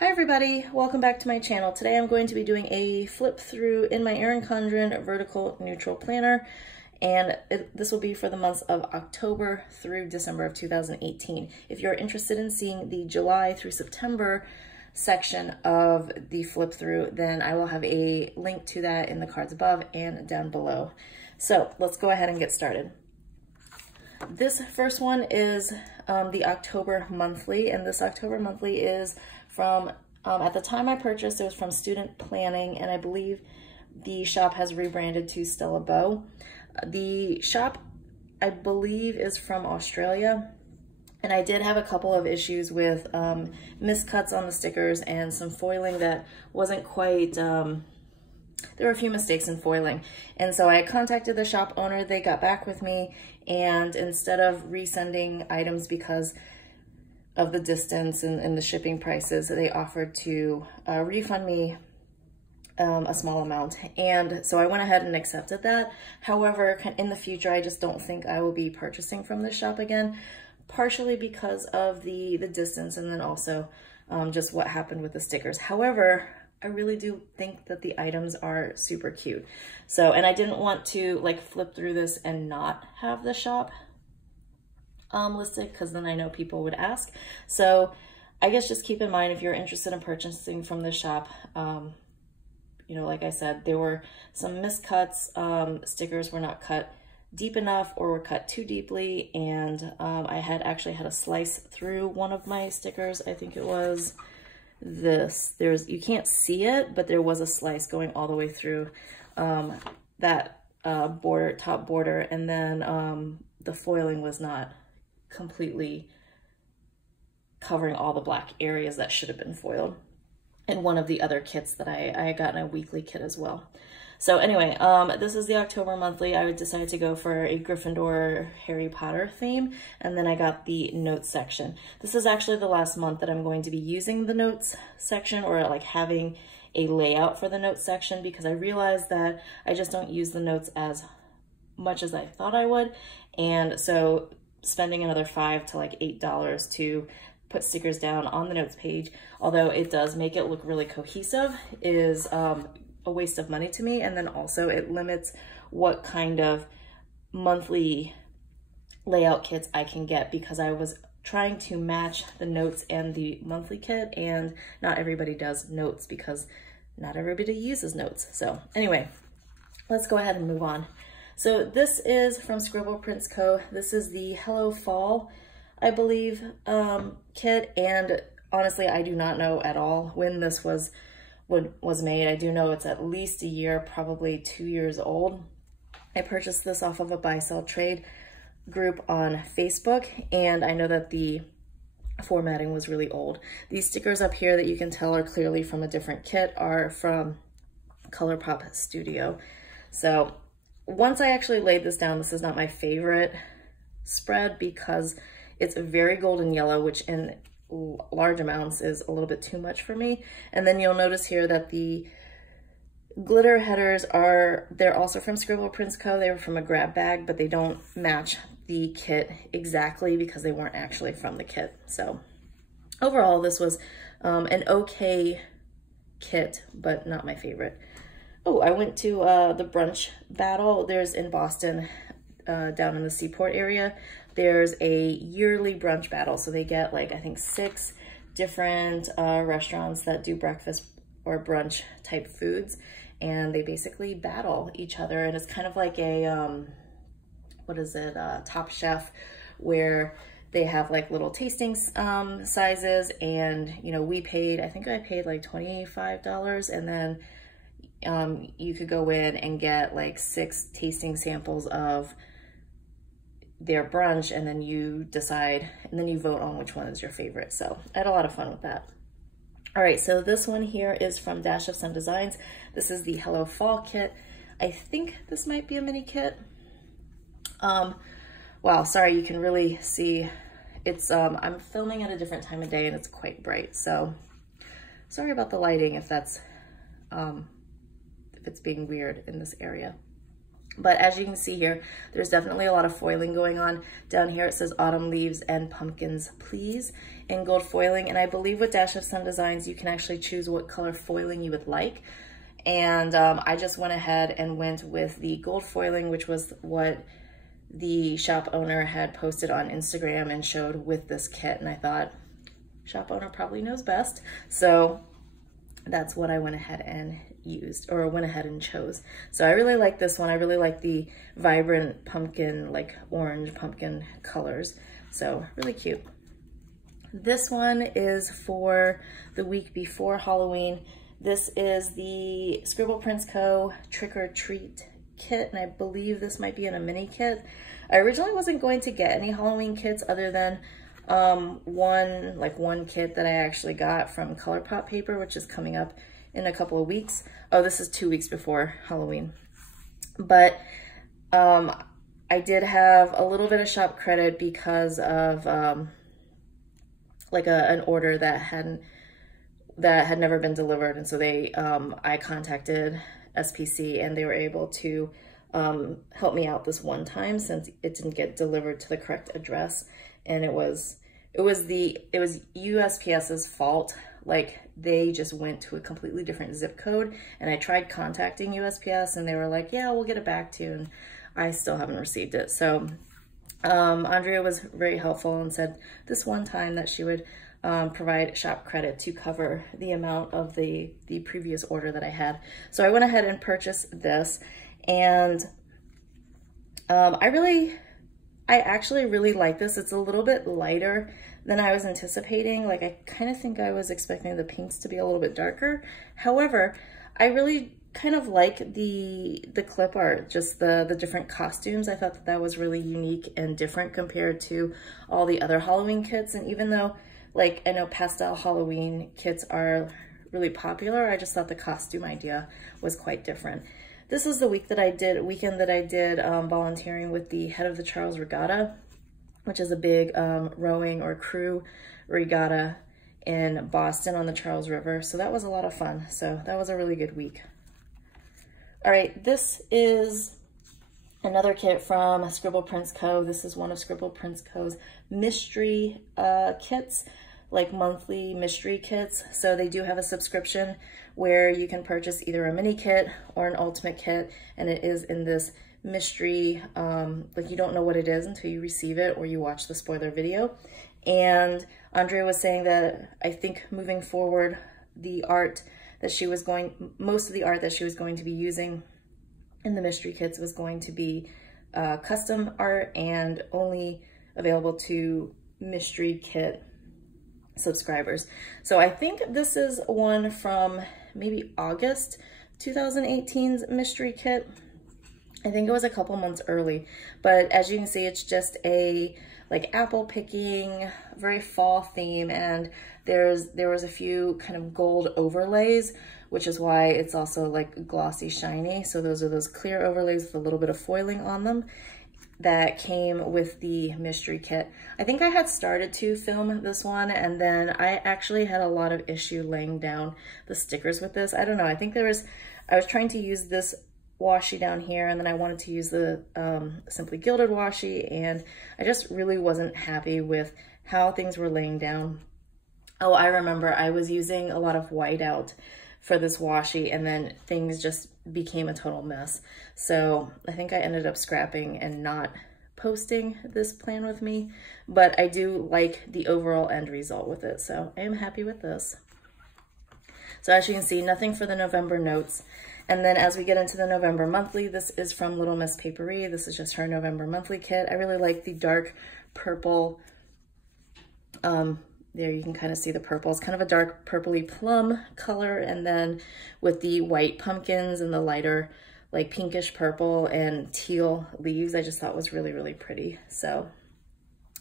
Hi everybody, welcome back to my channel. Today I'm going to be doing a flip through in my Erin Condren vertical neutral planner, and this will be for the months of October through December of 2018. If you're interested in seeing the July through September section of the flip through, then I will have a link to that in the cards above and down below. So let's go ahead and get started. This first one is the October monthly, and this October monthly is from, at the time I purchased, it was from Student Planning, and I believe the shop has rebranded to Stella Bow. The shop, I believe, is from Australia, and I did have a couple of issues with miscuts on the stickers and some foiling that wasn't quite, there were a few mistakes in foiling. And so I contacted the shop owner, they got back with me, and instead of resending items because of the distance and the shipping prices, they offered to refund me a small amount. And so I went ahead and accepted that. However, in the future, I just don't think I will be purchasing from this shop again, partially because of the distance, and then also just what happened with the stickers. However, I really do think that the items are super cute. So, and I didn't want to like flip through this and not have the shop listed, because then I know people would ask. So I guess just keep in mind, if you're interested in purchasing from the shop, you know, like I said, there were some miscuts. Stickers were not cut deep enough or were cut too deeply. And I had actually had a slice through one of my stickers. I think it was this. You can't see it, but there was a slice going all the way through that top border, and then the foiling was not completely covering all the black areas that should have been foiled in one of the other kits that I got in a weekly kit as well. So anyway, this is the October monthly. I decided to go for a Gryffindor Harry Potter theme, and then I got the notes section. This is actually the last month that I'm going to be using the notes section, or like having a layout for the notes section, because I realized that I just don't use the notes as much as I thought I would. And so spending another $5 to like $8 to put stickers down on the notes page, although it does make it look really cohesive, is a waste of money to me. And then also it limits what kind of monthly layout kits I can get, because I was trying to match the notes and the monthly kit, and not everybody does notes because not everybody uses notes. So anyway, let's go ahead and move on. So this is from Scribble Prints Co. This is the Hello Fall, I believe, kit, and honestly, I do not know at all when this was made. I do know it's at least a year, probably 2 years old. I purchased this off of a buy sell trade group on Facebook, and I know that the formatting was really old. These stickers up here that you can tell are clearly from a different kit are from ColourPop Studio. So once I actually laid this down, this is not my favorite spread because it's a very golden yellow, which in large amounts is a little bit too much for me. And then you'll notice here that the glitter headers they're also from Scribble Prints Co. They were from a grab bag, but they don't match the kit exactly because they weren't actually from the kit. So overall, this was an okay kit, but not my favorite. Oh, I went to the brunch battle. There's in Boston, down in the Seaport area, there's a yearly brunch battle. So they get like, I think 6 different restaurants that do breakfast or brunch type foods, and they basically battle each other. And it's kind of like a, what is it, Top Chef, where they have like little tasting sizes. And, you know, I think I paid like $25, and then you could go in and get like 6 tasting samples of their brunch, and then you decide, and then you vote on which one is your favorite. So I had a lot of fun with that. All right, so this one here is from Dash of Sun Designs. This is the Hello Fall kit. I think this might be a mini kit. Wow, sorry, you can really see it's, I'm filming at a different time of day and it's quite bright. So sorry about the lighting if that's, if it's being weird in this area. But as you can see here, there's definitely a lot of foiling going on. Down here it says autumn leaves and pumpkins, please, in gold foiling. And I believe with Dash of Sun Designs, you can actually choose what color foiling you would like. And I just went ahead and went with the gold foiling, which was what the shop owner had posted on Instagram and showed with this kit. And I thought, shop owner probably knows best. So that's what I went ahead and used, or went ahead and chose. So I really like this one. I really like the vibrant pumpkin, like orange pumpkin colors. So really cute. This one is for the week before Halloween. This is the Scribble Prints Co. Trick or Treat kit, and I believe this might be in a mini kit. I originally wasn't going to get any Halloween kits other than one kit that I actually got from ColourPop Paper, which is coming up in a couple of weeks. Oh, this is 2 weeks before Halloween. But I did have a little bit of shop credit because of like an order that had never been delivered, and so they I contacted SPC and they were able to help me out this one time since it didn't get delivered to the correct address. And it was USPS's fault. Like, they just went to a completely different zip code, and I tried contacting USPS and they were like, yeah, we'll get it back to you, and I still haven't received it. So Andrea was very helpful and said this one time that she would provide shop credit to cover the amount of the previous order that I had. So I went ahead and purchased this, and I actually really like this. It's a little bit lighter than I was anticipating. Like, I kind of think I was expecting the pinks to be a little bit darker. However, I really kind of like the clip art, just the different costumes. I thought that was really unique and different compared to all the other Halloween kits. And even though, like, I know pastel Halloween kits are really popular, I just thought the costume idea was quite different. This is the weekend that I did volunteering with the head of the Charles Regatta, which is a big rowing or crew regatta in Boston on the Charles River. So that was a lot of fun. So that was a really good week. All right, this is another kit from Scribble Prints Co. This is one of Scribble Prints Co.'s mystery kits, like monthly mystery kits. So they do have a subscription where you can purchase either a mini kit or an ultimate kit, and it is in this mystery, like, you don't know what it is until you receive it or you watch the spoiler video. And Andrea was saying that I think moving forward, most of the art that she was going to be using in the mystery kits was going to be custom art and only available to mystery kit subscribers. So I think this is one from maybe August 2018's mystery kit. I think it was a couple months early, but as you can see, it's just a like apple picking, very fall theme, and there was a few kind of gold overlays, which is why it's also like glossy shiny. So those are those clear overlays with a little bit of foiling on them that came with the mystery kit. I think I had started to film this one, and then I actually had a lot of issue laying down the stickers with this. I don't know, I think I was trying to use this washi down here, and then I wanted to use the Simply Gilded washi, and I just really wasn't happy with how things were laying down. Oh, I remember I was using a lot of whiteout for this washi, and then things just became a total mess. So I think I ended up scrapping and not posting this plan with me, but I do like the overall end result with it, so I am happy with this. So as you can see, nothing for the November notes. And then as we get into the November monthly, this is from Little Miss Paperie. This is just her November monthly kit. I really like the dark purple. There you can kind of see the purple. It's kind of a dark purpley plum color, and then with the white pumpkins and the lighter like pinkish purple and teal leaves, I just thought was really, really pretty. So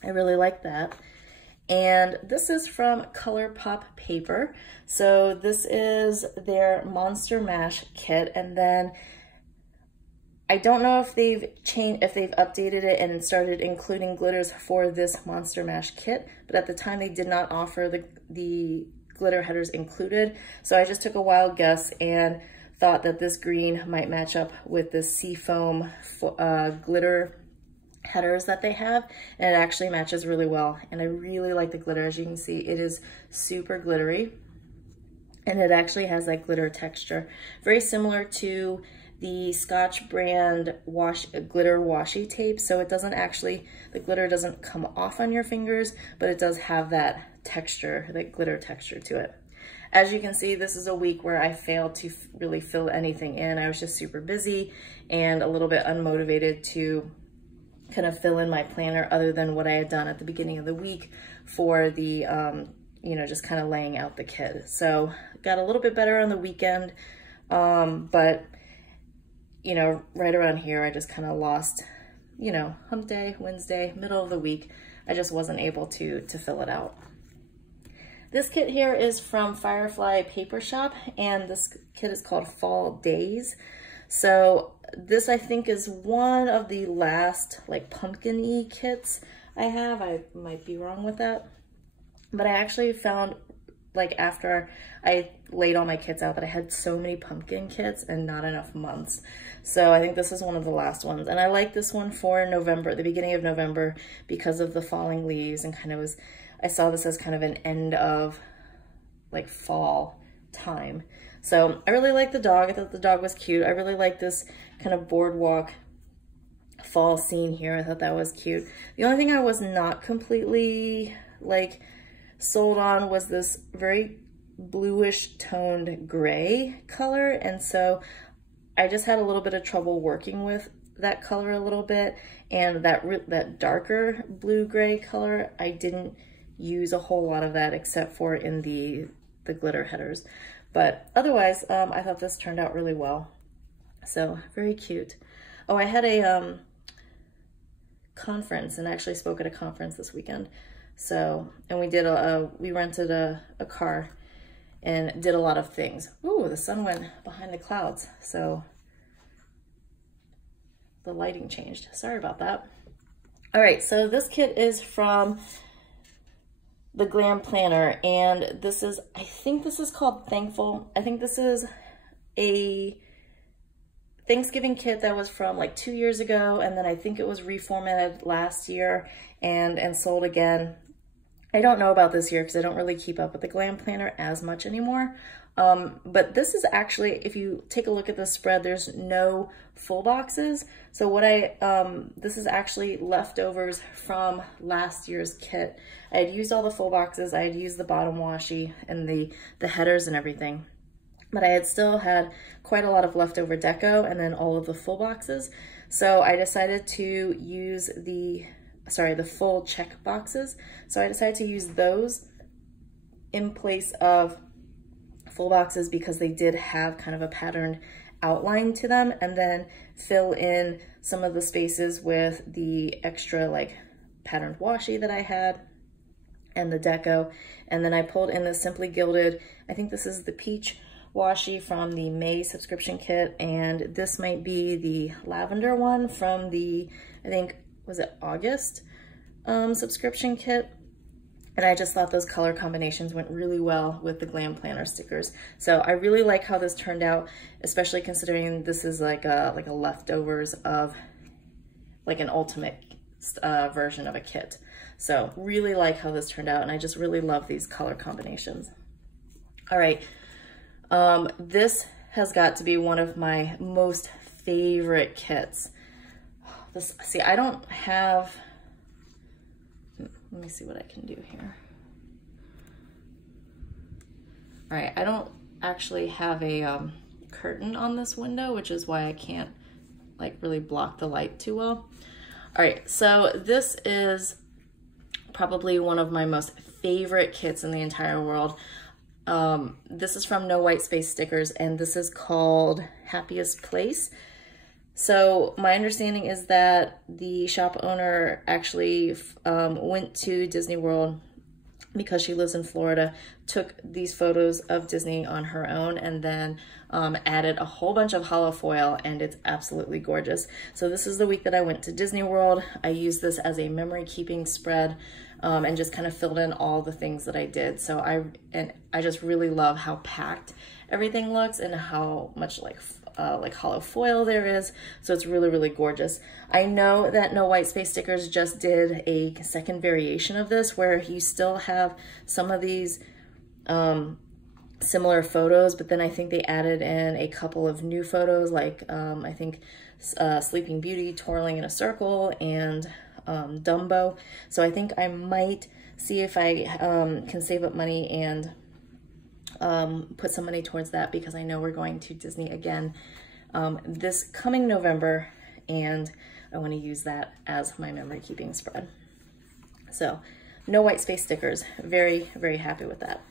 I really like that. And this is from ColourPop Paper. So this is their Monster Mash kit, and then I don't know if they've updated it and started including glitters for this Monster Mash kit, but at the time they did not offer the glitter headers included. So I just took a wild guess and thought that this green might match up with this Seafoam glitter headers that they have, and it actually matches really well. And I really like the glitter. As you can see, it is super glittery, and it actually has that glitter texture, very similar to the Scotch brand glitter washi tape. So it doesn't actually, the glitter doesn't come off on your fingers, but it does have that texture, that glitter texture to it. As you can see, this is a week where I failed to really fill anything in. I was just super busy and a little bit unmotivated to kind of fill in my planner other than what I had done at the beginning of the week for the, you know, just kind of laying out the kit. So got a little bit better on the weekend, but you know, right around here, I just kind of lost, you know, hump day, Wednesday, middle of the week. I just wasn't able to fill it out. This kit here is from Firefly Paper Shop, and this kit is called Fall Days. So this, I think, is one of the last like pumpkin-y kits I have. I might be wrong with that, but I actually found, like, after I laid all my kits out, that I had so many pumpkin kits and not enough months. So I think this is one of the last ones. And I like this one for November, the beginning of November, because of the falling leaves, and kind of was, I saw this as kind of an end of like fall time. So I really like the dog. I thought the dog was cute. I really like this kind of boardwalk fall scene here. I thought that was cute. The only thing I was not completely like sold on was this very bluish toned gray color, and so I just had a little bit of trouble working with that color a little bit, and that darker blue-gray color, I didn't use a whole lot of that except for in the glitter headers. But otherwise, I thought this turned out really well. So very cute. Oh, I had a conference, and actually spoke at a conference this weekend. So, and we rented a car and did a lot of things. Ooh, the sun went behind the clouds, so the lighting changed. Sorry about that. All right, so this kit is from the Glam Planner, and this is, I think this is called Thankful. I think this is a Thanksgiving kit that was from like 2 years ago, and then I think it was reformatted last year and sold again. I don't know about this year because I don't really keep up with the Glam Planner as much anymore. But this is actually, if you take a look at the spread, there's no full boxes. So what this is actually leftovers from last year's kit. I had used all the full boxes. I had used the bottom washi and the headers and everything. But I had still had quite a lot of leftover deco and then all of the full boxes. So I decided to use the full check boxes. So I decided to use those in place of full boxes because they did have kind of a patterned outline to them, and then fill in some of the spaces with the extra like patterned washi that I had and the deco. And then I pulled in the Simply Gilded, I think this is the peach washi from the May subscription kit, and this might be the lavender one from the, I think, was it August subscription kit. And I just thought those color combinations went really well with the Glam Planner stickers. So I really like how this turned out, especially considering this is like a leftovers of like an ultimate version of a kit. So really like how this turned out, and I just really love these color combinations. All right, this has got to be one of my most favorite kits. See, I don't have, let me see what I can do here. All right, I don't actually have a curtain on this window, which is why I can't like really block the light too well. All right, so this is probably one of my most favorite kits in the entire world. This is from No White Space Stickers, and this is called Happiest Place. So my understanding is that the shop owner actually went to Disney World because she lives in Florida, took these photos of Disney on her own, and then added a whole bunch of hollow foil, and it's absolutely gorgeous. So this is the week that I went to Disney World. I used this as a memory keeping spread. and just kind of filled in all the things that I did. So I just really love how packed everything looks and how much like hollow foil there is. So it's really, really gorgeous. I know that No White Space Stickers just did a second variation of this where you still have some of these similar photos, but then I think they added in a couple of new photos, like I think Sleeping Beauty twirling in a circle and Dumbo. So I think I might see if I can save up money and put some money towards that, because I know we're going to Disney again this coming November, and I want to use that as my memory keeping spread. So No White Space Stickers, very, very happy with that.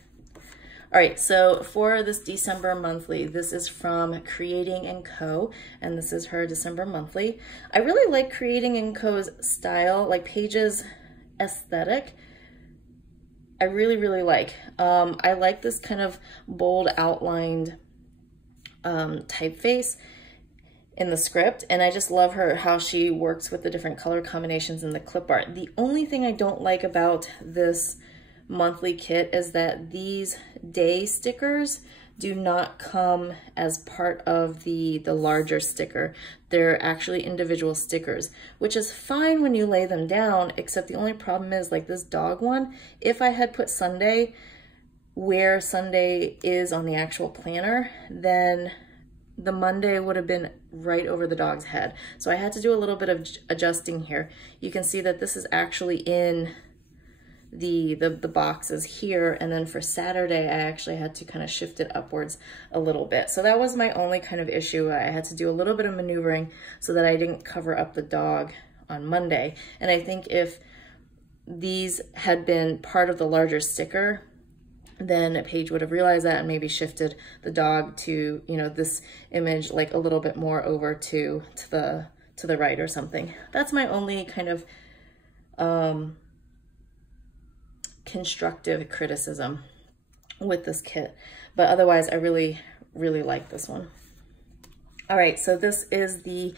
All right, so for this December monthly, this is from Creating & Co, and this is her December monthly. I really like Creating & Co.'s style, like Paige's aesthetic. I really, really like. I like this kind of bold outlined typeface in the script, and I just love how she works with the different color combinations in the clip art. The only thing I don't like about this monthly kit is that these day stickers do not come as part of the larger sticker. They're actually individual stickers, which is fine when you lay them down, except the only problem is, like this dog one, if I had put Sunday where Sunday is on the actual planner, then the Monday would have been right over the dog's head. So I had to do a little bit of adjusting here. You can see that this is actually in the boxes here, and then for Saturday I actually had to kind of shift it upwards a little bit. So that was my only kind of issue. I had to do a little bit of maneuvering so that I didn't cover up the dog on Monday. And I think if these had been part of the larger sticker, then Paige would have realized that and maybe shifted the dog to, you know, this image like a little bit more over to the right or something. That's my only kind of constructive criticism with this kit, but otherwise I really, really like this one. All right, so this is the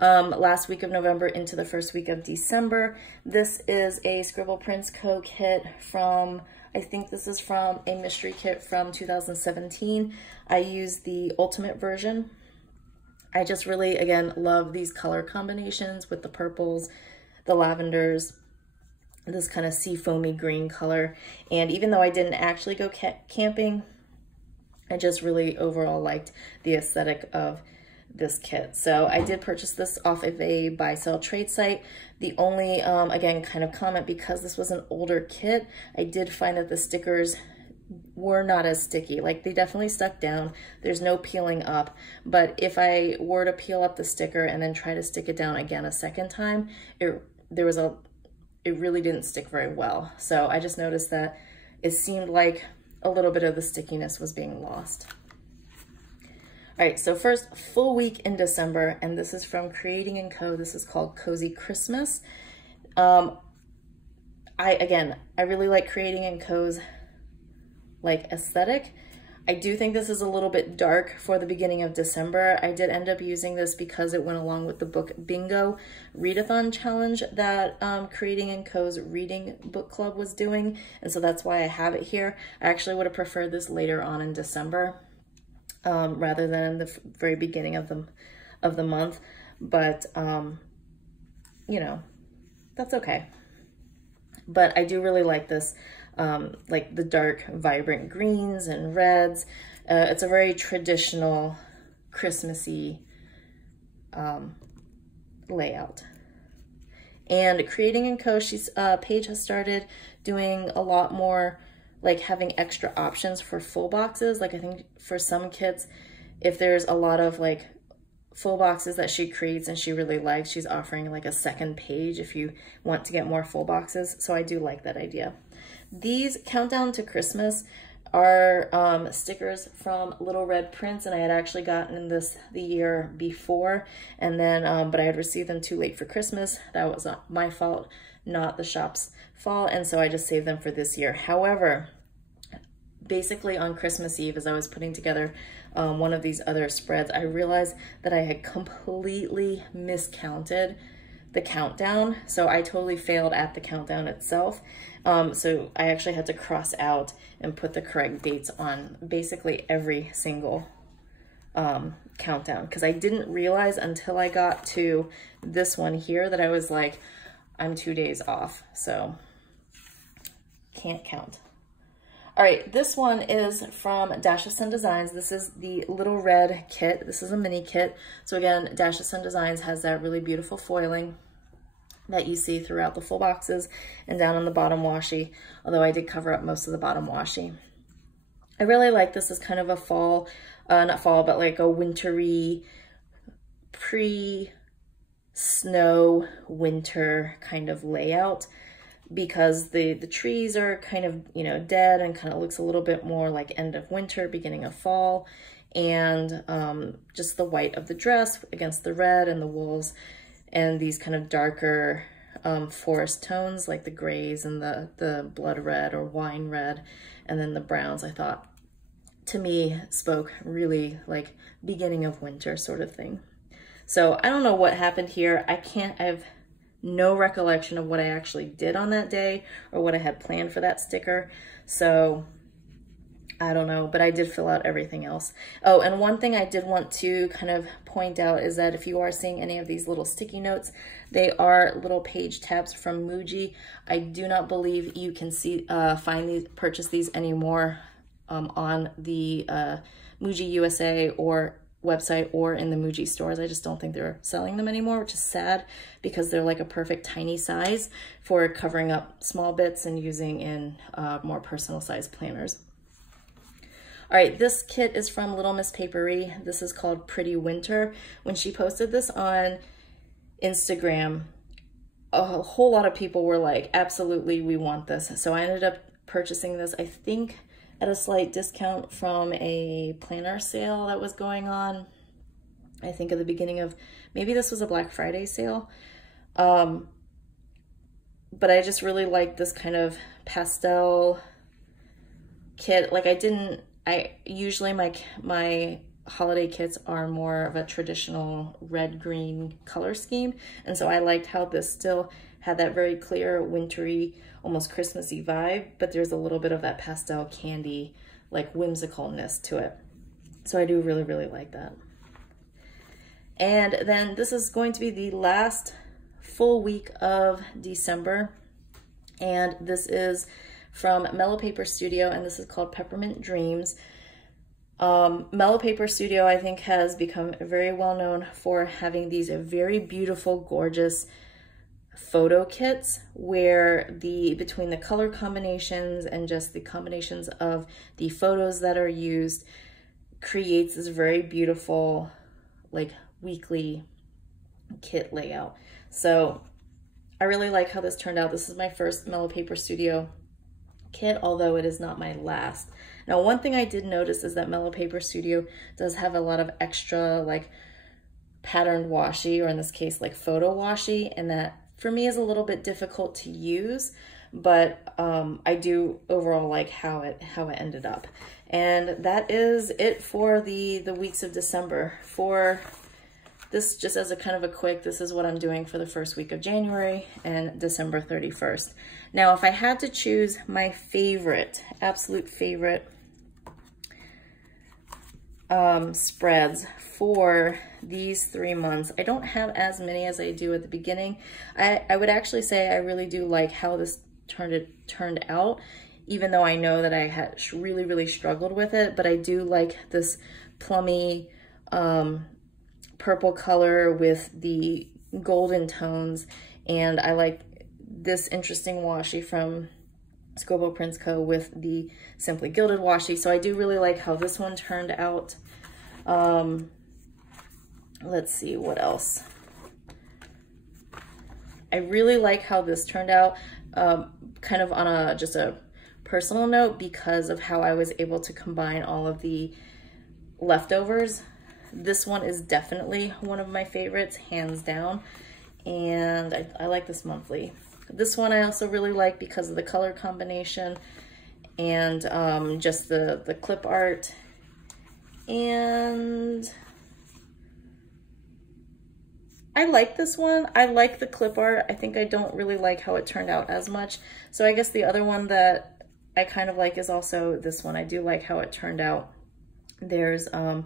last week of November into the first week of December. This is a Scribble Prints Co. kit from, I think this is from a mystery kit from 2017. I used the ultimate version. I just really, again, love these color combinations with the purples, the lavenders, this kind of sea foamy green color. And even though I didn't actually go camping, I just really overall liked the aesthetic of this kit. So I did purchase this off of a buy sell trade site. The only again kind of comment, because this was an older kit, I did find that the stickers were not as sticky. Like, they definitely stuck down. There's no peeling up, but if I were to peel up the sticker and then try to stick it down again a second time, it really didn't stick very well. So I just noticed that it seemed like a little bit of the stickiness was being lost. All right, so first full week in December, and this is from Creating & Co. This is called Cozy Christmas. I really like Creating & Co.'s like aesthetic. I do think this is a little bit dark for the beginning of December. I did end up using this because it went along with the book Bingo Readathon challenge that Creating & Co.'s reading book club was doing, and so that's why I have it here. I actually would have preferred this later on in December rather than in the very beginning of the month, but you know, that's okay. But I do really like this. Like the dark, vibrant greens and reds. It's a very traditional Christmassy layout. And Creating & Co, Paige has started doing a lot more, like having extra options for full boxes. Like, I think for some kits, if there's a lot of like full boxes that she creates and she really likes, she's offering like a second page if you want to get more full boxes. So I do like that idea. These Countdown to Christmas are stickers from Little Red Prince, and I had actually gotten this the year before, and then but I had received them too late for Christmas. That was not my fault, not the shop's fault, and so I just saved them for this year. However, basically on Christmas Eve, as I was putting together one of these other spreads, I realized that I had completely miscounted the countdown. So I totally failed at the countdown itself. So I actually had to cross out and put the correct dates on basically every single countdown, because I didn't realize until I got to this one here that I was like, I'm 2 days off, so can't count. All right, this one is from Dash of Sun Designs. This is the Little Red kit. This is a mini kit. So again, Dash of Sun Designs has that really beautiful foiling that you see throughout the full boxes and down on the bottom washi, although I did cover up most of the bottom washi. I really like this as kind of a fall, not fall, but like a wintry, pre-snow winter kind of layout, because the trees are kind of, you know, dead and kind of looks a little bit more like end of winter, beginning of fall, and just the white of the dress against the red and the wools and these kind of darker forest tones like the grays and the blood red or wine red, and then the browns, I thought, to me, spoke really like beginning of winter sort of thing. So I don't know what happened here. I have no recollection of what I actually did on that day or what I had planned for that sticker. So I don't know, but I did fill out everything else. Oh, and one thing I did want to kind of point out is that if you are seeing any of these little sticky notes, they are little page tabs from Muji. I do not believe you can purchase these anymore on the Muji USA or website or in the Muji stores. I just don't think they're selling them anymore, which is sad because they're like a perfect tiny size for covering up small bits and using in more personal size planners. All right, this kit is from Little Miss Papery. This is called Pretty Winter. When she posted this on Instagram, a whole lot of people were like, absolutely, we want this. So I ended up purchasing this, I think, at a slight discount from a planner sale that was going on. I think at the beginning of, maybe this was a Black Friday sale. But I just really like this kind of pastel kit. Like usually my holiday kits are more of a traditional red-green color scheme. And so I liked how this still had that very clear, wintry, almost Christmassy vibe, but there's a little bit of that pastel candy, like whimsicalness to it. So I do really, really like that. And then this is going to be the last full week of December. And this is from Mellow Paper Studio, and this is called Peppermint Dreams. Mellow Paper Studio, I think, has become very well known for having these very beautiful, gorgeous photo kits where between the color combinations and just the combinations of the photos that are used creates this very beautiful like weekly kit layout. So I really like how this turned out. This is my first Mellow Paper Studio kit, although it is not my last. Now, one thing I did notice is that Mellow Paper Studio does have a lot of extra like patterned washi, or in this case like photo washi, and that for me is a little bit difficult to use, but I do overall like how it ended up. And that is it for the weeks of December. For this, just as a kind of a quick, this is what I'm doing for the first week of January and December 31st. Now, if I had to choose my favorite, absolute favorite spreads for these 3 months, I don't have as many as I do at the beginning. I would actually say I really do like how this turned out, even though I know that I had really, really struggled with it, but I do like this plummy purple color with the golden tones, and I like this interesting washi from Scobo Prints Co. with the Simply Gilded washi. So I do really like how this one turned out. Let's see what else. I really like how this turned out, kind of on just a personal note, because of how I was able to combine all of the leftovers. This one is definitely one of my favorites, hands down, and I like this monthly. This one I also really like because of the color combination and just the clip art. And I like this one. I like the clip art. I think I don't really like how it turned out as much. So I guess the other one that I kind of like is also this one. I do like how it turned out. There's, I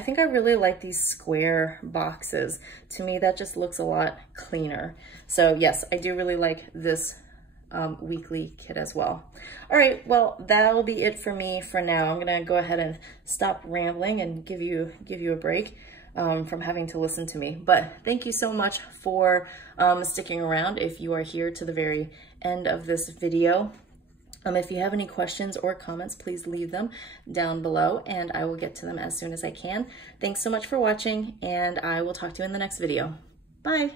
think I really like these square boxes. To me, that just looks a lot cleaner. So yes, I do really like this weekly kit as well. All right, well, that'll be it for me for now. I'm gonna go ahead and stop rambling and give you a break from having to listen to me. But thank you so much for sticking around if you are here to the very end of this video. If you have any questions or comments, please leave them down below and I will get to them as soon as I can. Thanks so much for watching, and I will talk to you in the next video. Bye.